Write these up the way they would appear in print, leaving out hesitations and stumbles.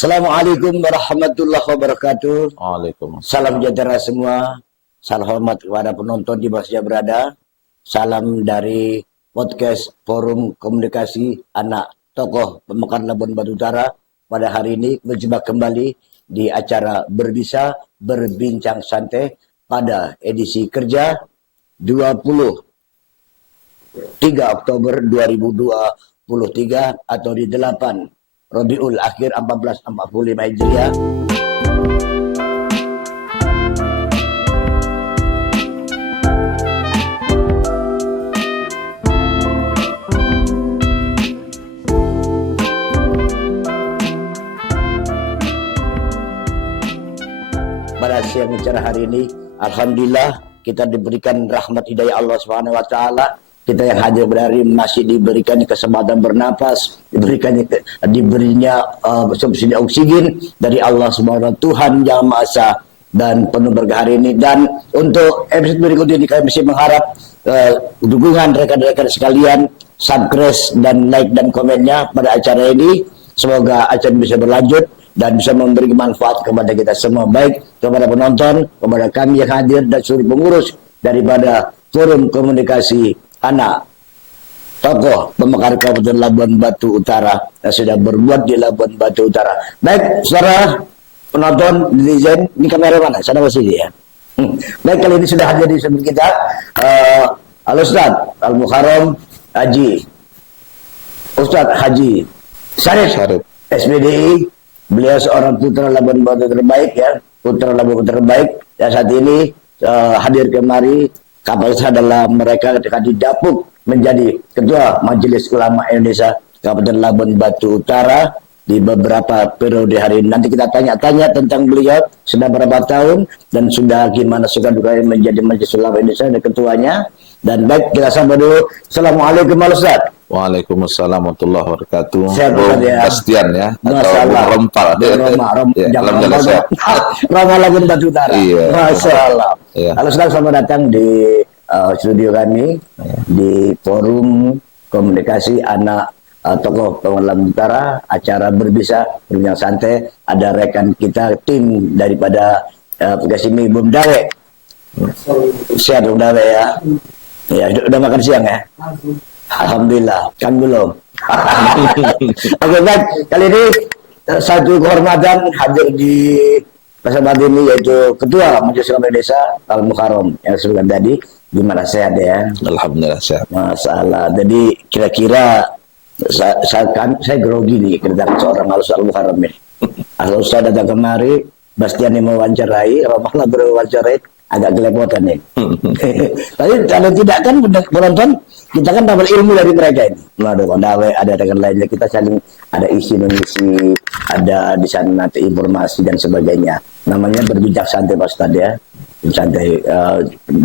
Assalamualaikum warahmatullahi wabarakatuh. Waalaikumsalam. Salam sejahtera semua. Salam hormat kepada penonton di mana saja berada. Salam dari podcast Forum Komunikasi Anak Tokoh Pemekaran Labuan Batu Utara. Pada hari ini berjumpa kembali di acara Berbisa Berbincang Santai pada edisi kerja 23 Oktober 2023 atau di 8 Rabiul Akhir 1445 Hijriah. Pada siang acara hari ini, alhamdulillah kita diberikan rahmat hidayah Allah Subhanahu wa taala. Kita yang hadir dari masih diberikan kesempatan bernapas, diberinya subsidi oksigen dari Allah Subhanahu wa taala, Tuhan Yang Maha Esa dan penuh berkah hari ini. Dan untuk episode berikut ini kami masih mengharap dukungan rekan-rekan sekalian, subscribe dan like dan komennya pada acara ini. Semoga acara bisa berlanjut dan bisa memberi manfaat kepada kita semua, baik kepada penonton, kepada kami yang hadir dan seluruh pengurus daripada Forum Komunikasi Anak Tokoh Pemekaran Kabupaten Labuan Batu Utara yang sudah berbuat di Labuan Batu Utara. Baik, saudara penonton, netizen, ini kamera mana? Sana sini ya. Baik, kali ini sudah hadir di samping kita Al-Ustaz Al-Mukarram Haji Ustaz Haji Syarif SPDI. Beliau seorang putra Labuan Batu terbaik ya, putra Labuan Batu terbaik yang saat ini hadir kemari. Kapasitas adalah mereka ketika didapuk menjadi Ketua Majelis Ulama Indonesia Kabupaten Labuan Batu Utara di beberapa periode hari ini. Nanti kita tanya-tanya tentang beliau sudah berapa tahun dan sudah gimana suka duka menjadi Majelis Ulama Indonesia dan ketuanya. Dan baik, kita sambut dulu. Assalamualaikum Ustaz. Waalaikumsalam warahmatullahi wabarakatuh. Sehat ya. Bastian ya. Masalah. Rempal. Alhamdulillah sehat. Roma Labuan Batu Utara. Iya. Masalah. Iya. Halo Ustaz, selamat datang di studio kami di Forum Komunikasi Anak Tokoh Pemekaran Labuan Utara, acara Berbisa Berbincang Santai. Ada rekan kita, tim daripada Kasimi Bum Dawe. Sehat Bum Dawe ya. Ya, udah makan siang ya? Alhamdulillah, kan belum. Oke, baik. Kali ini satu kehormatan hadir di kesempatan ini yaitu Ketua Majelis Ulama Indonesia Al-Mukarram yang sebutkan tadi. Gimana, sehat ya? Alhamdulillah sehat. Masalah. Jadi kira-kira saya grogi nih kedatangan seorang Al-Ustaz Al-Mukarram ini. Al-Ustaz datang kemari, Bastian yang mewawancarai, malah berwawancarai, agak kelepotan nih. Tapi kalau tidak kan penonton, kita kan dapat ilmu dari mereka ini. Ada kondawe, ada rekan lainnya, kita saling ada isi mengisi, ada di sana nanti informasi dan sebagainya. Namanya Berbincang Santai Pak Ustadz ya. Santai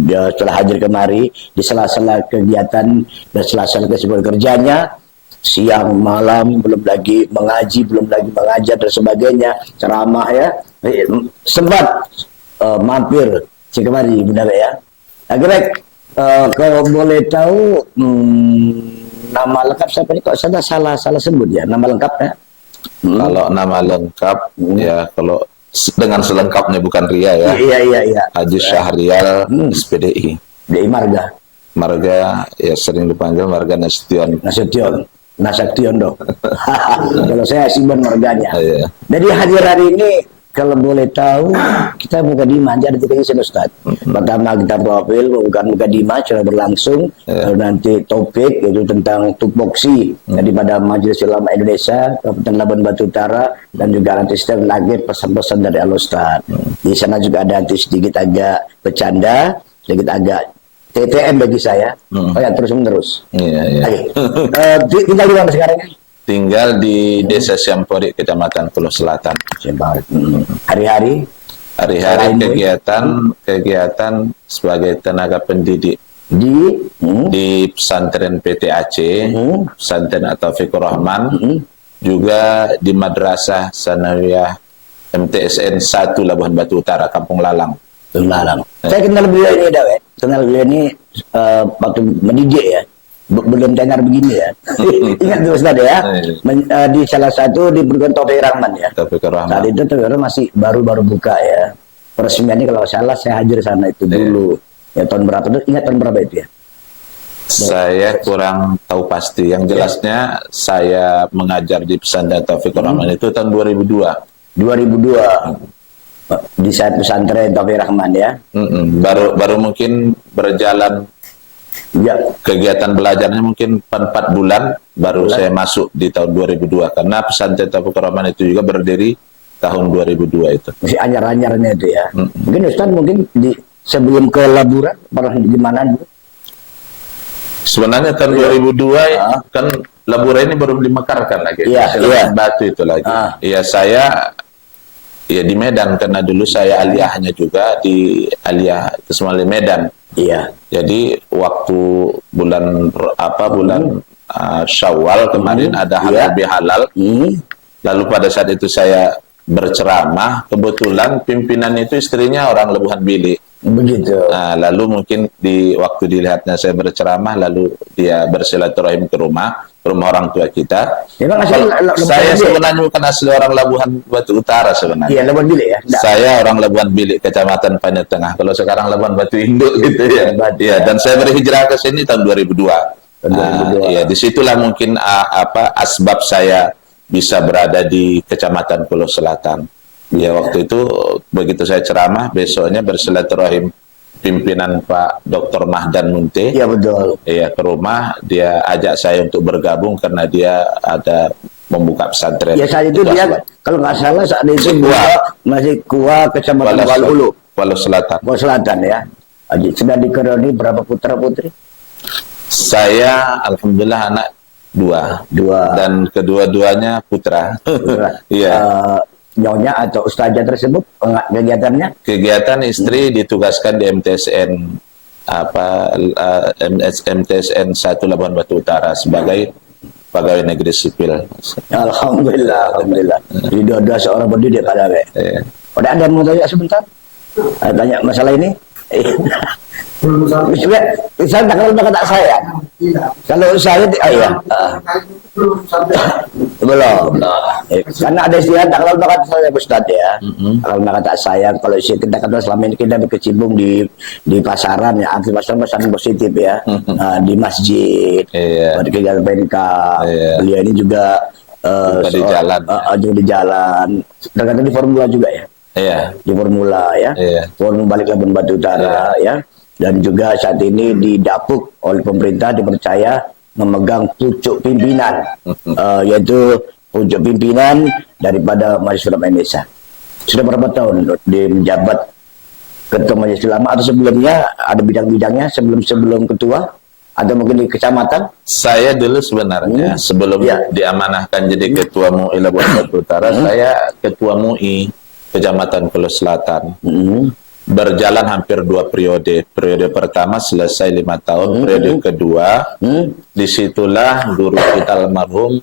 dia setelah hadir kemari di sela-sela kegiatan dan sela-sela kesibukan kerjanya, siang malam belum lagi mengaji, belum lagi mengajar dan sebagainya, ceramah ya. Sempat mampir kemari Bunda ya. Baik, kalau boleh tahu nama lengkap siapa ini? Kok saya salah sebut ya nama lengkapnya? Kalau nama lengkap ya, kalau dengan selengkapnya bukan Ria ya. Iya. Haji Syahrial SPDI. DI Marga. Marga ya sering dipanggil Marga Nasution. Nasution dong. Kalau saya Simon marganya. Iya. Jadi hadir hari ini kalau boleh tahu, kita buka dima aja ada tiga isi Ustaz. Pertama kita profil, bukan buka dima, sudah berlangsung. Lalu nanti topik yaitu tentang tupoksi daripada Majelis Ulama Indonesia Kabupaten Labuan Batu Utara, dan juga nanti sedang lagi pesan-pesan dari Al-Ustaz. Di sana juga ada nanti sedikit agak bercanda, sedikit agak TTM bagi saya. Oh ya, terus menerus. Iya. Tinggal di mana sekarang? Tinggal di Desa Siampori, Kecamatan Pulau Selatan. Hari-hari kegiatan sebagai tenaga pendidik di pesantren PT Aceh, pesantren atau Fikur Rahman, juga di Madrasah Sanawiyah MTSN 1 Labuan Batu Utara, Kampung Lalang. Saya kenal beliau ini, kenal beliau ini waktu mendidik ya. belum dengar begini ya. Ingat tuh Ustaz ya. Di salah satu di perguruan Taufik Rahman ya. Taufik Rahman. Saat itu Taufik Rahman masih baru-baru buka ya. Peresmiannya kalau salah saya hadir sana itu dulu. Ya tahun berapa tuh? Ingat tahun berapa itu ya? Saya kurang tahu pasti. Yang jelasnya saya mengajar di pesantren Taufik Rahman itu tahun 2002. 2002 di saat pesantren Taufik Rahman ya. Baru mungkin berjalan Ya, kegiatan belajarnya mungkin 4 bulan baru saya masuk di tahun 2002 karena pesantren Taufik Rahman itu juga berdiri tahun 2002 itu. masih anyar-anyarnya itu ya. Mungkin Ustaz mungkin sebelum ke Laburan pernah di mana dulu? Sebenarnya tahun 2002 kan Labura ini baru dimekarkan lagi. Batu itu lagi. Iya saya ya di Medan karena dulu saya aliyahnya juga di Aliyah Ismail Medan. Iya. Jadi waktu bulan Syawal kemarin ada halal bihalal. Lalu pada saat itu saya berceramah, kebetulan pimpinan itu istrinya orang Lebuhan Bilik. Begitu. Nah, lalu mungkin di waktu dilihatnya saya berceramah, lalu dia bersilaturahim ke rumah orang tua kita. Memang Saya sebenarnya bukan asli orang Labuhan Batu Utara sebenarnya. Iya, Labuhan Bilik ya. Saya orang Labuhan Bilik, Kecamatan Panjang Tengah. Kalau sekarang Labuhan Batu Induk gitu ya. Iya, dan saya berhijrah ke sini tahun 2002. Iya, disitulah mungkin asbab saya bisa berada di Kecamatan Pulau Selatan. Ya waktu itu begitu saya ceramah, besoknya bersilaturahim pimpinan Pak Dr. Mahdan Munte. Iya betul. Iya ke rumah, dia ajak saya untuk bergabung karena dia ada membuka pesantren. Ya saat itu dia kalau nggak salah saat itu masih Kua Kecamatan Waluhulu. Walu Selatan. Walu Selatan ya. Sudah dikaruniai berapa putra putri? Saya alhamdulillah anak dua. Dan kedua-duanya putra. Iya. Nyonya atau ustazah tersebut kegiatannya? Kegiatan istri ditugaskan di MTSN MTSN 1 Labuhan Batu Utara sebagai pegawai negeri sipil. Alhamdulillah. Jadi dua-dua seorang pendidik pada Udah ada mau tanya sebentar? Tanya masalah ini? Misalnya kalau kata saya, kalau saya, belum. Karena ada istilah kalau kata saya Ustaz ya, kalau kata saya, kalau kita kata selama ini kita berkecimpung di pasaran ya, arti pasaran positif ya, di masjid, di kegiatan PNK, beliau ini juga di jalan, terkadang di formula juga ya. Di formula ya, formula balik Labuan Batu Utara ya. Dan juga saat ini didapuk oleh pemerintah dipercaya memegang pucuk pimpinan, yaitu pucuk pimpinan daripada Majelis Ulama Indonesia. Sudah berapa tahun di menjabat ketua Majelis Ulama atau sebelumnya ada bidang-bidangnya sebelum ketua atau mungkin di kecamatan? Saya dulu sebenarnya Sebelum diamanahkan jadi ketua MUI Labuan Batu Utara, saya ketua MUI Kecamatan Pulau Selatan. Berjalan hampir 2 periode. Periode pertama selesai 5 tahun, periode kedua disitulah guru kita almarhum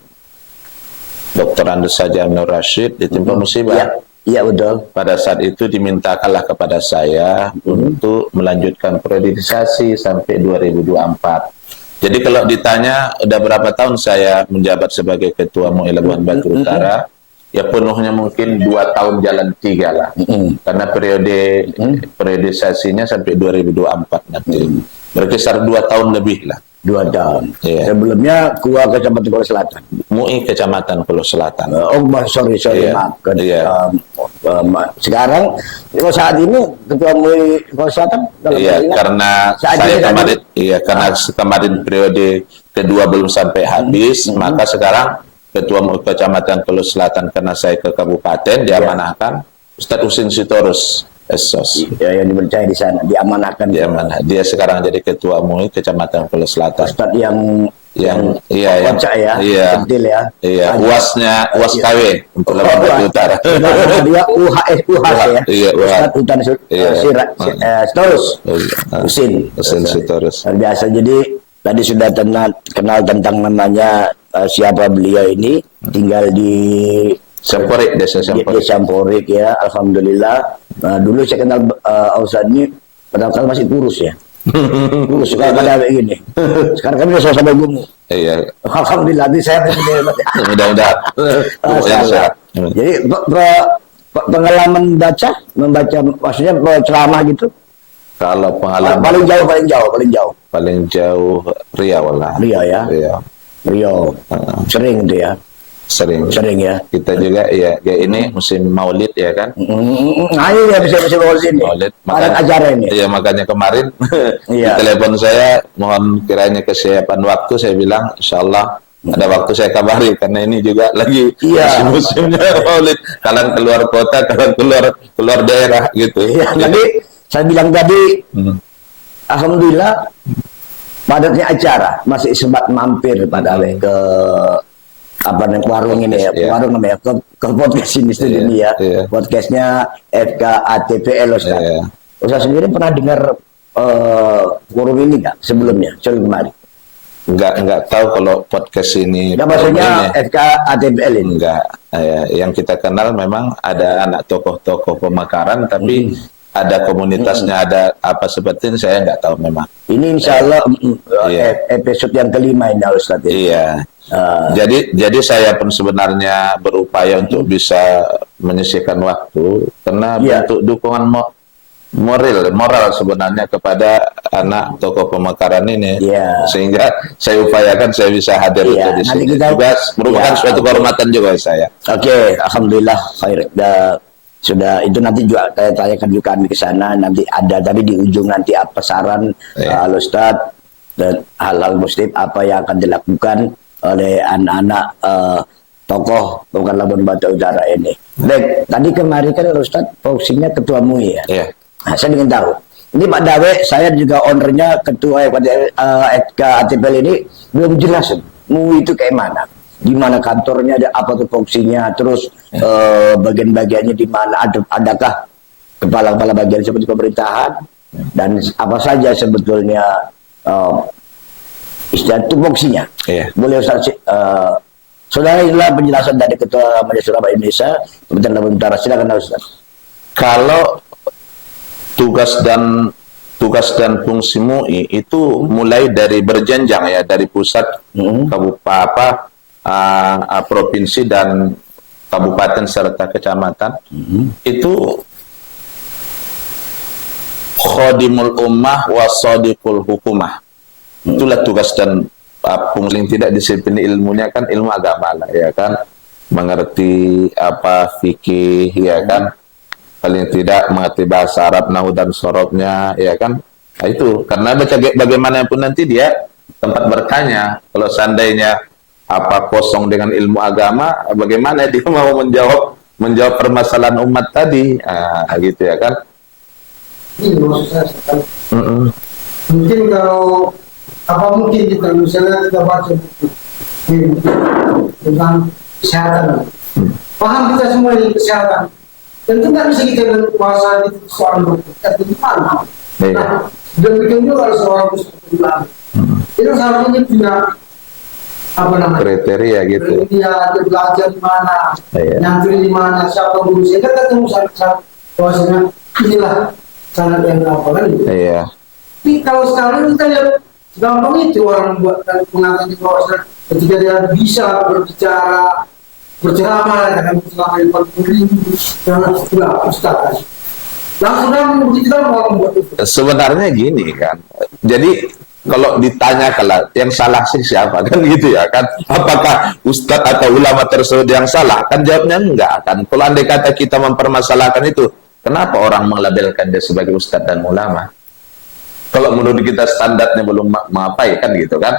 Dr. Andus Saja Nur Rashid ditimpa musibah. Iya betul. Pada saat itu dimintakanlah kepada saya untuk melanjutkan periodisasi sampai 2024. Jadi kalau ditanya udah berapa tahun saya menjabat sebagai ketua MUI Labuhan Batu Utara, ya penuhnya mungkin 2 tahun jalan 3 lah. Karena periodisasinya sampai 2024 nanti. Berkisar 2 tahun lebih lah. 2 tahun. Sebelumnya Kua Kecamatan Pulau Selatan. MUI Kecamatan Pulau Selatan. Sorry, maafkan. Sekarang saat ini ketua MUI Pulau Selatan. Karena saya kemarin, karena kemarin periode kedua belum sampai habis, maka sekarang Ketua MUI Kecamatan Pulau Selatan karena saya ke kabupaten diamanahkan Ustadz Husin Sitorus Esos. Yang dipercaya di sana, diamanahkan. Dia sekarang jadi Ketua MUI Kecamatan Pulau Selatan. Ustadz yang pentil ya. UAS KW untuk Labuhan Batu Utara. Dia UHS ya. Ustadz Hutan Sitorus. Husin Sitorus. Biasa jadi tadi sudah kenal tentang namanya siapa beliau ini, tinggal di Samporik, desa Samporik ya, alhamdulillah. Dulu saya kenal Ustadz ini pertama kali masih kurus ya. Suka pada gini. Sekarang kami udah sama gumuk. Iya, Alhamdulillah, nanti saya mudah-mudahan. Yang sehat. Jadi pengalaman membaca maksudnya ceramah gitu. Kalau pengalaman Paling jauh Riau lah. Riau ya. Riau. Sering itu ya. Sering ya. Kita juga ya ini musim Maulid ya kan. Nah ini ya bisa Maulid. Makanya acara ini. Iya, makanya kemarin di Iya. telepon saya, mohon kiranya kesiapan waktu, saya bilang insyaallah ada waktu saya kabari, karena ini juga lagi Iya. musimnya Maulid. Kalian keluar kota, kalian keluar daerah gitu. Iya, tadi saya bilang tadi, alhamdulillah padatnya acara, masih sempat mampir pada ke apa namanya warung ini ya, Iya. warung namanya ke podcast ini studio ini ya, Iya. podcastnya FKATPL Ustaz. Iya. Ustaz sendiri pernah dengar forum ini nggak sebelumnya, kemarin? Enggak tahu kalau podcast ini. Nggak, maksudnya FKATPL ini. Enggak. Yang kita kenal memang ada anak tokoh-tokoh pemekaran, tapi ada komunitasnya, ada apa seperti ini saya enggak tahu memang. Ini insya Allah Iya. episode yang kelima ini Ustaz. Iya. Jadi saya pun sebenarnya berupaya untuk bisa menyisihkan waktu, karena Iya. bentuk dukungan moral sebenarnya kepada anak tokoh pemekaran ini. Iya. Sehingga saya upayakan saya bisa hadir Iya, itu di nanti sini. kita- Juga merupakan Iya, suatu oke. kehormatan juga bagi saya. Oke, alhamdulillah khair. Sudah itu nanti juga saya tanyakan juga kami ke sana, nanti ada tadi di ujung nanti apa saran Iya. Al Ustaz dan hal-hal muslim apa yang akan dilakukan oleh anak-anak tokoh bukan Labuan Batu Utara ini. Baik, tadi kemarin kan Al Ustaz fungsinya ketua MUI ya. Iya. Nah, saya ingin tahu. Ini Pak Dawe, saya juga ownernya ketua FKATPL ini belum jelas MUI itu kayak mana. Di mana kantornya, ada apa tuh fungsinya, terus bagian-bagiannya di mana, adakah kepala-kepala bagian seperti pemerintahan dan apa saja sebetulnya istilah itu fungsinya. Iya. Boleh Ustaz, saudara inilah penjelasan dari Ketua Majelis Ulama Indonesia Kabupaten Labuan Utara. Silakan Ustaz. Kalau tugas dan fungsi MUI itu mulai dari berjenjang ya, dari pusat, kabupaten, provinsi dan kabupaten serta kecamatan. Itu khodimul ummah wa shadiqul hukumah. Itulah tugas dan fungsi yang tidak disiplin ilmunya kan ilmu agama lah ya kan, mengerti apa fikih ya kan, paling tidak mengerti bahasa Arab, nahwu dan sorobnya ya kan. Nah, itu karena bagaimanapun nanti dia tempat bertanya. Kalau seandainya apa kosong dengan ilmu agama, bagaimana dia mau menjawab permasalahan umat tadi, gitu ya kan. Ini maksud saya, mungkin kalau mungkin kita misalnya kita baca buku tentang kesehatan, paham kita semua ini kesehatan, tentu nggak bisa kita berkuasa di seorang dokter atau gimana. Nah, demikian juga kalau seorang ustaz itu seharusnya punya Kriteria gitu. Kriteria, dia belajar di mana, Iya. nyantri di mana, siapa guru, sehingga ketemu saat bahwasanya inilah sangat yang apa kan gitu. Iya. Tapi kalau sekarang kita lihat gampang itu orang buat mengatakan di bahwa ketika dia bisa berbicara berceramah dengan selama 40 ribu dengan ustaz langsung kan begitu kan mau membuat itu. Sebenarnya gini kan. Jadi kalau ditanya kalau yang salah sih siapa kan gitu ya kan, apakah ustadz atau ulama tersebut yang salah, kan jawabnya enggak kan. Kalau andai kata kita mempermasalahkan itu, kenapa orang melabelkan dia sebagai ustadz dan ulama? Kalau menurut kita standarnya belum mengapai kan gitu kan.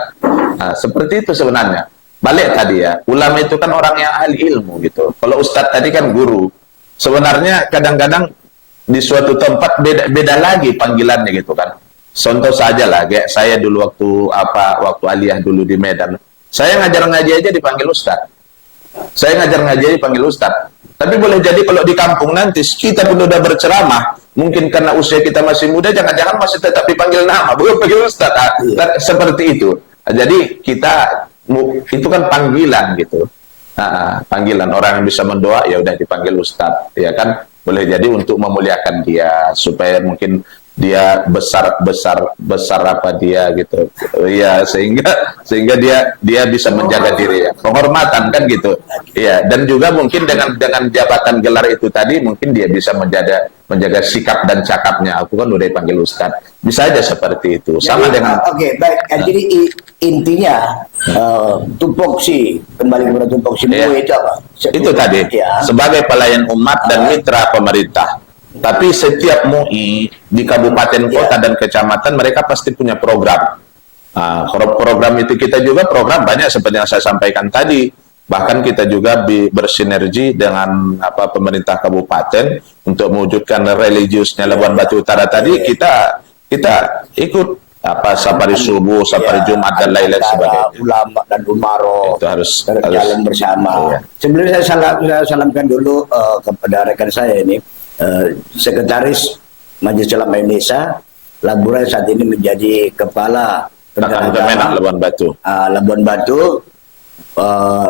Nah, seperti itu sebenarnya. Balik tadi ya, ulama itu kan orang yang ahli ilmu gitu. Kalau ustadz tadi kan guru. Sebenarnya kadang-kadang di suatu tempat beda lagi panggilannya gitu kan. Contoh saja lah, kayak saya dulu waktu aliyah dulu di Medan. Saya ngajar ngaji aja dipanggil ustadz. Saya ngajar ngaji aja dipanggil ustadz. Tapi boleh jadi kalau di kampung nanti kita pun udah berceramah, mungkin karena usia kita masih muda, jangan-jangan masih tetap dipanggil nama, bukan panggil ustadz. Seperti itu. Jadi kita itu kan panggilan gitu. Panggilan orang yang bisa mendoa ya udah dipanggil ustadz, ya kan. Boleh jadi untuk memuliakan dia supaya mungkin dia besar apa dia gitu. Ya, sehingga dia bisa menjaga diri ya. Penghormatan kan gitu. Iya, dan juga mungkin dengan jabatan gelar itu tadi mungkin dia bisa menjaga sikap dan cakapnya. Aku kan udah dipanggil Ustadz. Bisa aja seperti itu. Sama Jadi, dengan oke, baik. Jadi intinya tupoksi, kembali kepada tupoksi Iya. itu apa? itu tadi Ya. sebagai pelayan umat dan mitra pemerintah. Tapi setiap MUI di kabupaten, kota, dan kecamatan mereka pasti punya program. Nah, program itu kita juga program banyak seperti yang saya sampaikan tadi. Bahkan kita juga bersinergi dengan pemerintah kabupaten untuk mewujudkan religiusnya Labuan Batu Utara tadi. Kita ikut safari subuh, safari Jumat dan lain-lain sebagainya. Ulama dan umaro Itu harus jalan bersama. Iya. Sebelumnya saya salamkan dulu kepada rekan saya ini, Sekretaris Majelis Ulama Indonesia, Labuan saat ini menjadi Kepala Kemenak Labuan Batu. Labuan Batu,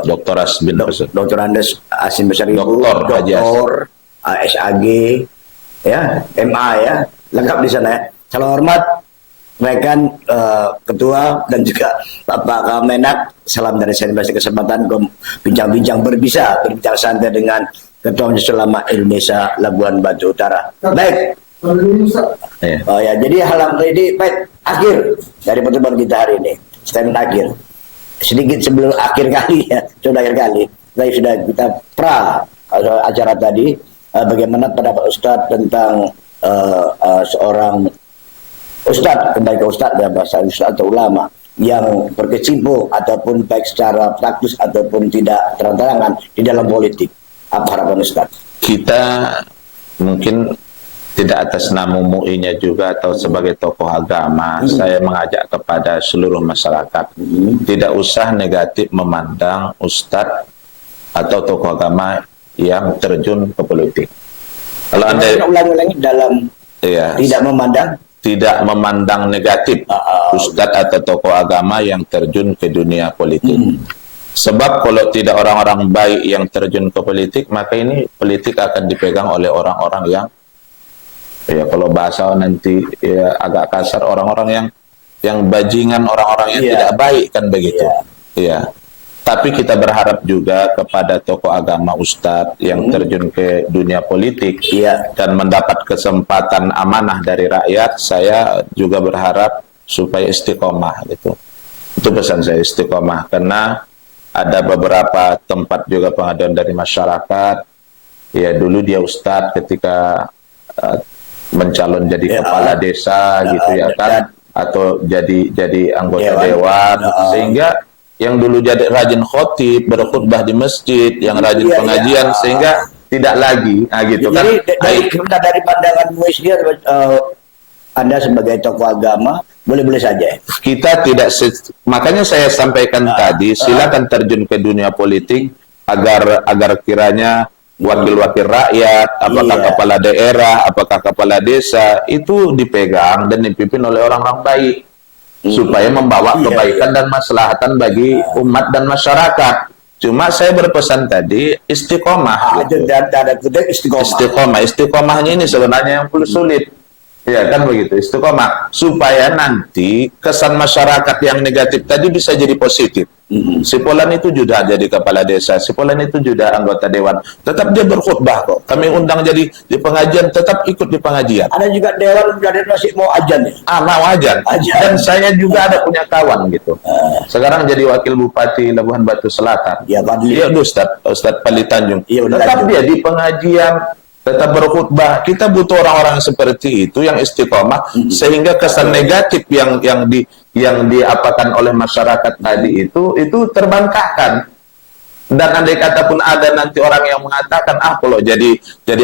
Dr. Asbin Dr. Andes Asim Besaribu, Doktor Doktor SAG, ya, MA ya, lengkap di sana ya. Salam hormat rekan Ketua dan juga Bapak Kamenak. Salam dari saya, dikasih kesempatan bincang-bincang berbincang santai dengan Ketua Majelis Ulama Indonesia Labuan Batu Utara. Baik. Iya. Oh ya, jadi alhamdulillah baik, akhir dari pertemuan kita hari ini. Statement akhir. Sedikit sebelum akhir kali ya, sudah akhir kali. Sudah kita acara tadi, bagaimana pendapat Ustadz tentang seorang Ustadz, kembali ke Ustadz dan bahasa Ustadz atau ulama yang berkecimpung ataupun baik secara praktis ataupun tidak terang-terangan di dalam politik. Apa harapan Ustadz? Kita mungkin tidak atas nama MUI-nya juga atau sebagai tokoh agama, saya mengajak kepada seluruh masyarakat tidak usah negatif memandang ustadz atau tokoh agama yang terjun ke politik. Kalau Anda ulangi dalam tidak memandang negatif ustadz atau tokoh agama yang terjun ke dunia politik. Sebab kalau tidak orang-orang baik yang terjun ke politik, maka ini politik akan dipegang oleh orang-orang yang, ya kalau bahasa nanti ya agak kasar, orang-orang yang bajingan, orang-orang yang tidak baik kan begitu. Iya. Tapi kita berharap juga kepada tokoh agama ustadz yang terjun ke dunia politik dan mendapat kesempatan amanah dari rakyat. Saya juga berharap supaya istiqomah gitu. Itu pesan saya, istiqomah, karena ada beberapa tempat juga pengaduan dari masyarakat. Ya dulu dia ustadz ketika mencalon jadi kepala desa gitu ya kan, atau jadi anggota dewan, sehingga yang dulu jadi rajin khotib, berkhutbah di masjid, yang rajin pengajian, sehingga tidak lagi gitu kan. Dari pandangan muisnya, Anda sebagai tokoh agama boleh-boleh saja. Kita tidak, makanya saya sampaikan tadi, silakan terjun ke dunia politik agar kiranya wakil-wakil rakyat, apakah kepala daerah, apakah kepala desa, itu dipegang dan dipimpin oleh orang-orang baik, supaya membawa kebaikan dan maslahatan bagi umat dan masyarakat. Cuma saya berpesan tadi, istiqomah. Istiqomahnya ini sebenarnya yang perlu sulit. Ya kan begitu, istiqomah, supaya nanti kesan masyarakat yang negatif tadi bisa jadi positif. Si Polan itu juga jadi kepala desa, si Polan itu juga anggota dewan, tetap dia berkhutbah kok. Kami undang jadi di pengajian, tetap ikut di pengajian. Ada juga dewan dan masih mau ajan ya? Mau ajan. Dan saya juga ada punya kawan gitu. Sekarang jadi wakil bupati Labuan Batu Selatan. Ya, Iya, Ustadz Pali Tanjung. Tetap dia di pengajian, tetap berkhutbah. Kita butuh orang-orang seperti itu yang istiqomah, sehingga kesan negatif yang diapakan oleh masyarakat tadi itu terbantahkan. Dan andai kata pun ada nanti orang yang mengatakan, kalau jadi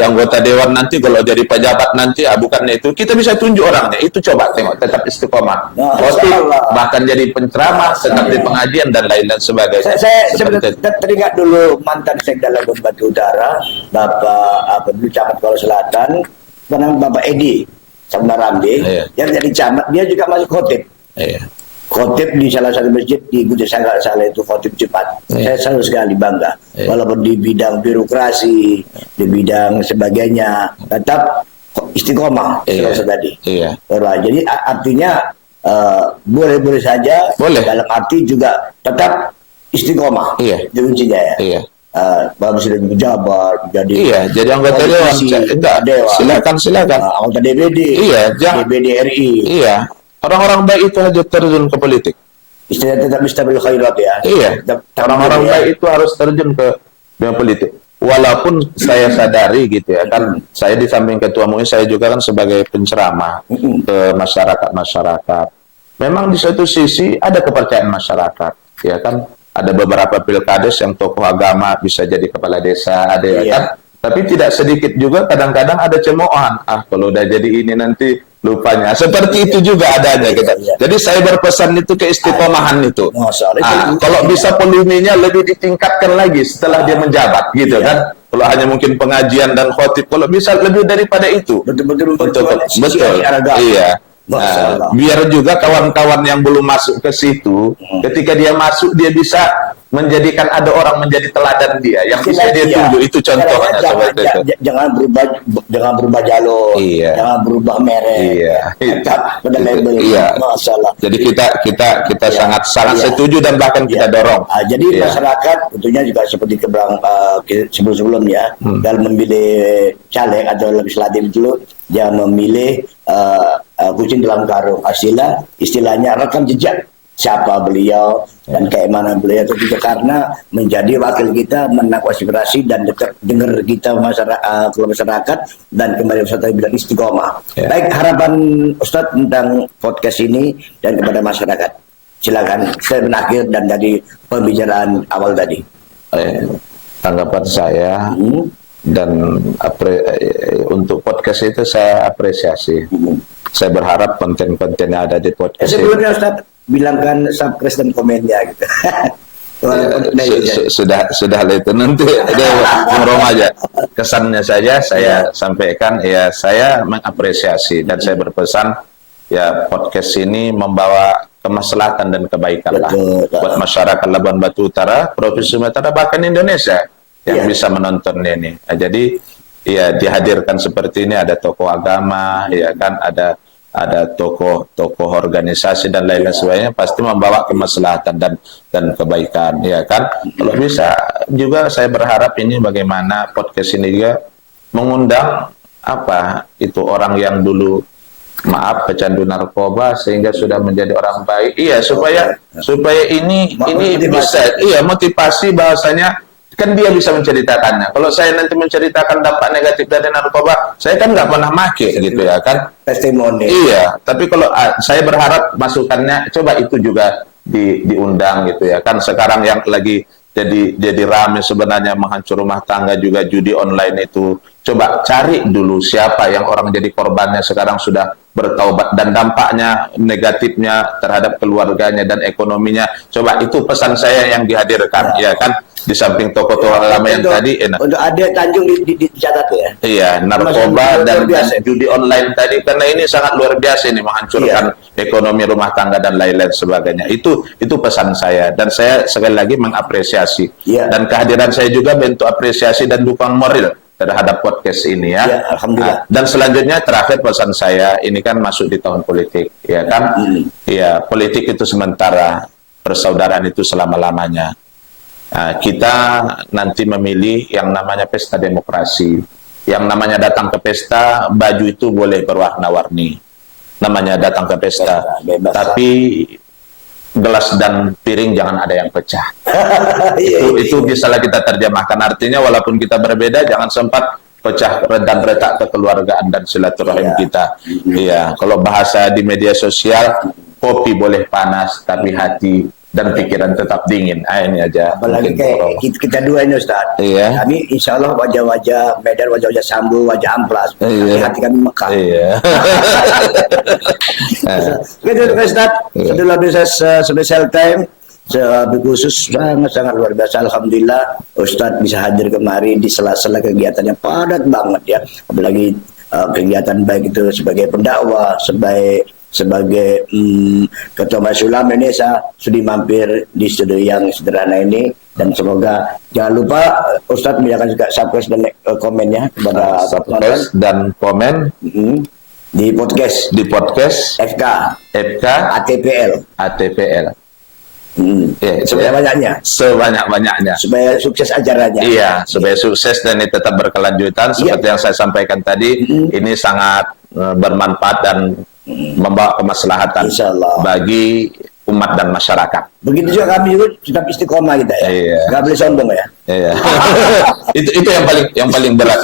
anggota dewan nanti, kalau jadi pejabat nanti, bukannya itu, kita bisa tunjuk orangnya. Itu coba tengok, tetap istiqomah, bahkan jadi penceramah, tetap di pengajian dan lain-lain sebagainya. Saya teringat dulu mantan Sekda Labuan Batu Utara, Bapak dulu Camat Kuala Selatan, Bapak Edi Sambarambe, yang jadi camat, dia juga masuk khotib. Khotib di salah satu masjid di Gudeg Salah itu khotib cepat. Saya selalu sekali bangga. Walaupun di bidang birokrasi, di bidang sebagainya, tetap istiqomah Iya. Ustaz tadi. Iya. Alright, jadi artinya boleh-boleh saja. Boleh. Dalam arti juga tetap istiqomah. Iya. Itu kuncinya ya. Iya. Bagus sudah menjabat, jadi Iya, jadi anggota dewan. Enggak, silakan. Anggota DPD. Iya, jangan. DPD RI. Iya. Orang-orang baik itu hanya terjun ke politik. Istilahnya tetap istabil khairat ya. Iya. Orang-orang ya. baik itu harus terjun ke dunia politik. Walaupun saya sadari gitu ya kan, saya di samping ketua MUI saya juga kan sebagai penceramah ke masyarakat. Memang di satu sisi ada kepercayaan masyarakat, ya kan. Ada beberapa pilkades yang tokoh agama bisa jadi kepala desa, ada ya kan. Tapi tidak sedikit juga kadang-kadang ada cemoohan. Kalau udah jadi ini nanti lupanya. Seperti itu juga adanya kita. Jadi saya berpesan itu ke istiqomahan itu. Kalau bisa volumenya lebih ditingkatkan lagi setelah dia menjabat, gitu kan. Kalau hanya mungkin pengajian dan khotib, kalau bisa lebih daripada itu. Betul. Iya. Nah, biar juga kawan-kawan yang belum masuk ke situ, ketika dia masuk dia bisa menjadikan ada orang menjadi teladan dia yang bisa dia tunjuk. Itu contohnya seperti itu. Jangan berubah jalur, Iya. jangan berubah merek. Iya. Tetap pada label. Iya. Masalah. Jadi kita sangat setuju dan bahkan kita dorong. Jadi masyarakat tentunya juga seperti sebelum-sebelumnya dalam memilih caleg atau legislatif dulu, jangan memilih kucing dalam karung. Istilahnya rekam jejak siapa beliau dan kayak mana beliau itu juga karena menjadi wakil kita, menampung aspirasi dan dekat dengar kita masyarakat dan kembali Ustaz tadi bilang istiqomah. Baik, harapan Ustaz tentang podcast ini dan kepada masyarakat. Silakan statement akhir dan dari pembicaraan awal tadi. Tanggapan saya dan untuk podcast itu saya apresiasi. Saya berharap konten-konten yang ada di podcast sebelumnya Ustaz bilangkan subscribe dan komennya gitu. Sudah itu nanti ngomong aja kesannya saja saya sampaikan. Ya, saya mengapresiasi dan saya berpesan ya podcast ini membawa kemaslahatan dan kebaikan lah buat masyarakat Labuan Batu Utara, Provinsi Sumatera, bahkan Indonesia yang bisa menonton ini. Nah, jadi ya dihadirkan seperti ini, ada tokoh agama, ya kan, ada tokoh organisasi dan lain-lain sebagainya, pasti membawa kemaslahatan dan kebaikan, ya kan. Kalau bisa juga saya berharap ini bagaimana podcast ini juga mengundang orang yang dulu pecandu narkoba sehingga sudah menjadi orang baik. Iya, supaya ini bisa motivasi bahasanya. Kan dia bisa menceritakannya. Kalau saya nanti menceritakan dampak negatif dari narkoba, saya kan nggak pernah make gitu ya kan. Testimoni. Iya, tapi kalau saya berharap masukannya coba itu juga diundang gitu ya kan. Sekarang yang lagi jadi rame sebenarnya menghancur rumah tangga juga judi online itu. Coba cari dulu siapa yang orang jadi korbannya sekarang sudah bertaubat dan dampaknya negatifnya terhadap keluarganya dan ekonominya. Coba itu pesan saya yang dihadirkan ya kan. Di samping tokoh-tokoh agama yang tadi untuk ada Tanjung dicatat ya. Iya, narkoba dan judi online tadi karena ini sangat luar biasa ini menghancurkan ekonomi rumah tangga dan lain-lain sebagainya. Itu pesan saya dan saya sekali lagi mengapresiasi. Dan kehadiran saya juga bentuk apresiasi dan dukungan moral terhadap podcast ini ya. Alhamdulillah. Dan selanjutnya terakhir pesan saya, ini kan masuk di tahun politik ya kan. Iya, politik itu sementara, persaudaraan itu selama-lamanya. Kita nanti memilih yang namanya pesta demokrasi. Yang namanya datang ke pesta, baju itu boleh berwarna-warni. Namanya datang ke pesta. Tapi gelas dan piring jangan ada yang pecah. Itu bisalah kita terjemahkan. Artinya walaupun kita berbeda, jangan sempat pecah dan retak kekeluargaan dan silaturahim kita. Iya, kalau bahasa di media sosial, kopi boleh panas, tapi hati dan pikiran tetap dingin. Ini aja. Apalagi kayak kita dua ini Ustaz. Iya. Kami insya Allah wajah-wajah Medan, wajah-wajah Sambu, wajah Amplas. Hati kami Mekah. Iya. Gitu Ustaz. Setelah bisa special time. Khusus sangat luar biasa. Alhamdulillah Ustaz bisa hadir kemari di sela-sela kegiatannya padat banget ya. Apalagi kegiatan baik itu sebagai pendakwah, sebagai sebagai Ketua Majelis Ulama Indonesia sudah mampir di studio yang sederhana ini, dan semoga jangan lupa Ustadz menjaga juga subscribe dan komennya kepada subscribe dan komen di podcast FK ATPL. Ya, Sebanyak-banyaknya supaya sukses acaranya. Iya, supaya sukses dan ini tetap berkelanjutan seperti yang saya sampaikan tadi. Ini sangat bermanfaat dan membawa kemaslahatan bagi umat dan masyarakat. Begitu juga kami juga tetap istiqomah kita ya. Iya. Gak boleh sombong ya. Iya. itu yang paling berat,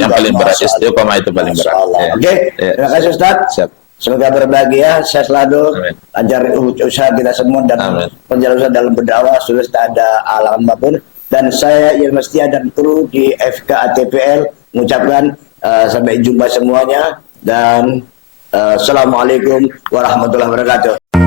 istiqomah itu paling berat. Iya. Oke. Terima kasih Ustaz. Siap. Semoga berbahagia, sehat selalu, lancar usaha kita semua dan perjalanan dalam berdakwah, sukses tak ada halangan apapun. Dan saya Ilham Setia dan kru di FK ATPL mengucapkan sampai jumpa semuanya dan assalamualaikum warahmatullahi wabarakatuh.